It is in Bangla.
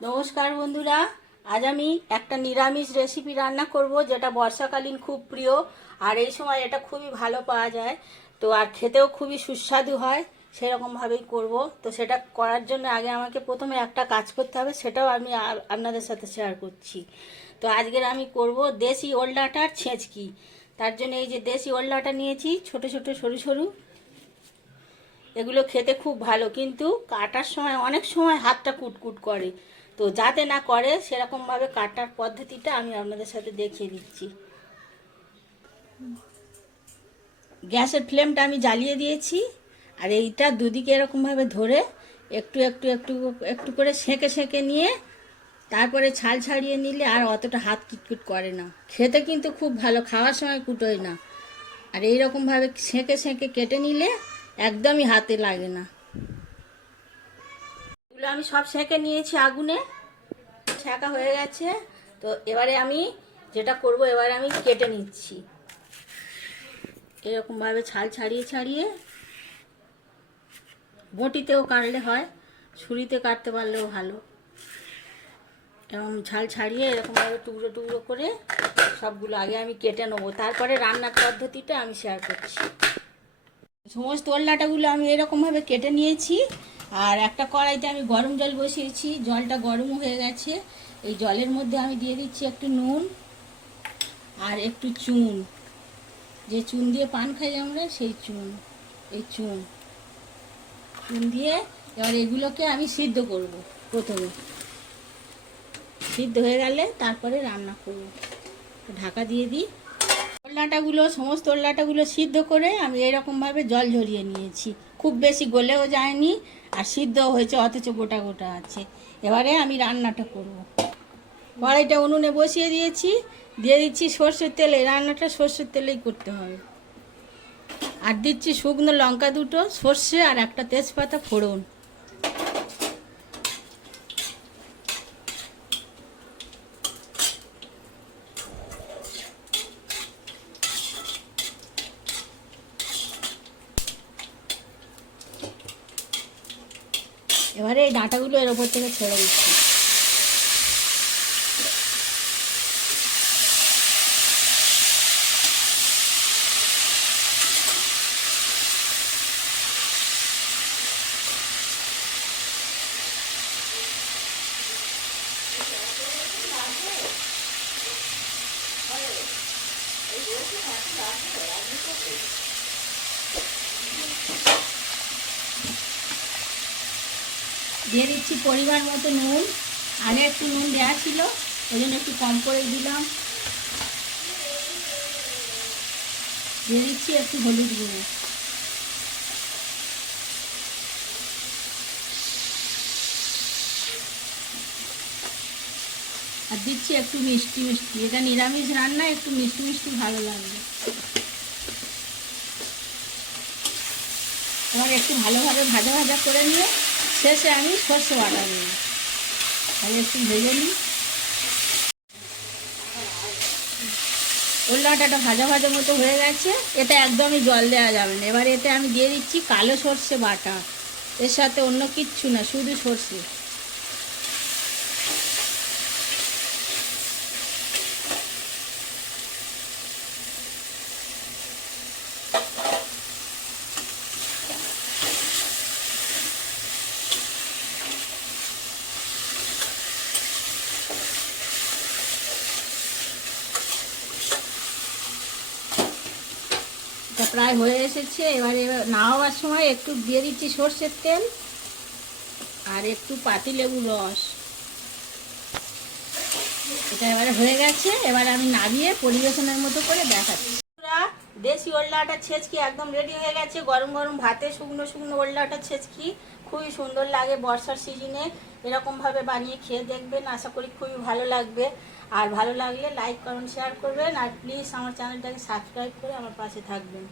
নমস্কার বন্ধুরা, আজ আমি একটা নিরামিষ রেসিপি রান্না করব যেটা বর্ষাকালীন খুব প্রিয়। আর এই সময় এটা খুবই ভালো পাওয়া যায়, তো আর খেতেও খুবই সুস্বাদু হয়। সেরকমভাবেই করব। তো সেটা করার জন্য আগে আমাকে প্রথমে একটা কাজ করতে হবে, সেটাও আমি আপনাদের সাথে শেয়ার করছি। তো আজকের আমি করব দেশি ওল ডাঁটার ছেঁচকি। তার জন্য এই যে দেশি ওল ডাঁটা নিয়েছি, ছোট ছোট সরু সরু। এগুলো খেতে খুব ভালো, কিন্তু কাটার সময় অনেক সময় হাতটা কুটকুট করে। তো যাতে না করে সেরকমভাবে কাটার পদ্ধতিটা আমি আপনাদের সাথে দেখিয়ে দিচ্ছি। গ্যাসের ফ্লেমটা আমি জ্বালিয়ে দিয়েছি, আর এইটা দুদিকে এরকমভাবে ধরে একটু একটু একটু একটু করে সেঁকে সেঁকে নিয়ে তারপরে ছাল ছাড়িয়ে নিলে আর অতটা হাত কিটকিট করে না। খেতে কিন্তু খুব ভালো, খাওয়ার সময় কুটোয় না। আর এইরকমভাবে সেঁকে সেঁকে কেটে নিলে একদমই হাতে লাগে না। এগুলো আমি সব সেঁকে নিয়েছি আগুনে, সেঁকা হয়ে গেছে। তো এবারে আমি যেটা করব, এবারে আমি কেটে নিচ্ছি এরকমভাবে ছাল ছাড়িয়ে ছাড়িয়ে। বটিতেও কাটলে হয়, ছুরিতে কাটতে পারলেও ভালো। এবং ছাল ছাড়িয়ে এরকমভাবে টুকরো টুকরো করে সবগুলো আগে আমি কেটে নেবো, তারপরে রান্নার পদ্ধতিটা আমি শেয়ার করছি। সমস্ত ওল ডাঁটাগুলো আমি এরকমভাবে কেটে নিয়েছি। আর একটা কড়াইতে আমি গরম জল বসিয়েছি, জলটা গরম হয়ে গেছে। এই জলের মধ্যে আমি দিয়ে দিচ্ছি একটু নুন আর একটু চুন, যে চুন দিয়ে পান খাই আমরা সেই চুন। এই চুন দিয়ে এবার এগুলোকে আমি সিদ্ধ করব। প্রথমে সিদ্ধ হয়ে গেলে তারপরে রান্না করব। ঢাকা দিয়ে দিই। ওল ডাঁটাগুলো, সমস্ত ওল ডাঁটাগুলো সিদ্ধ করে আমি এরকমভাবে জল ঝরিয়ে নিয়েছি। খুব বেশি গলেও যায়নি, আর সিদ্ধও হয়েছে, অথচ গোটা গোটা আছে। এবারে আমি রান্নাটা করব। কড়াইটা উনুনে বসিয়ে দিয়েছি, দিয়ে দিচ্ছি সর্ষের তেল। এই রান্নাটা সর্ষের তেলেই করতে হবে। আর দিচ্ছি শুকনো লঙ্কা দুটো, সর্ষে আর একটা তেজপাতা ফোড়ন। এবারে এই ডাঁটাগুলো এর ওপর থেকে ছেড়ে দিচ্ছি। দিয়ে দিচ্ছি পরিমাণ মতো নুন। আগে একটু নুন দেওয়া ছিল, ওই জন্য একটু কম করে দিলাম। দিয়ে দিচ্ছি একটু হলুদ গুঁড়ো। আর দিচ্ছি একটু মিষ্টি মিষ্টি। এটা নিরামিষ রান্না, একটু মিষ্টি মিষ্টি ভালো লাগবে। এবার একটু ভালোভাবে ভাজা ভাজা করে নিয়ে শেষে আমি সর্ষে বাটা নিই। তাহলে একটু ভেজে নিই। ওল ডাঁটাটা ভাজা ভাজা মতো হয়ে গেছে, এতে একদমই জল দেওয়া যাবে না। এবার এতে আমি দিয়ে দিচ্ছি কালো সর্ষে বাটা। এর সাথে অন্য কিচ্ছু না, শুধু সর্ষে। প্রায় হয়ে এসেছে। এবারে নামাবার সময় একটু দিয়ে দিচ্ছি সর্ষের তেল আর একটু পাতিলেবুর রস। এটা এবারে হয়ে গেছে। এবারে আমি নামিয়ে পরিবেশনের মতো করে দেখাচ্ছি। দেশি ওল ডাঁটার ছেঁচকি একদম রেডি হয়ে গেছে। গরম গরম ভাতে শুকনো শুকনো ওল ডাঁটার ছেঁচকি খুবই সুন্দর লাগে বর্ষার সিজনে। এরকমভাবে বানিয়ে খেয়ে দেখবেন, আশা করি খুবই ভালো লাগবে। আর ভালো লাগলে লাইক করুন, শেয়ার করবেন, আর প্লিজ আমার চ্যানেলটাকে সাবস্ক্রাইব করে আমার পাশে থাকবেন।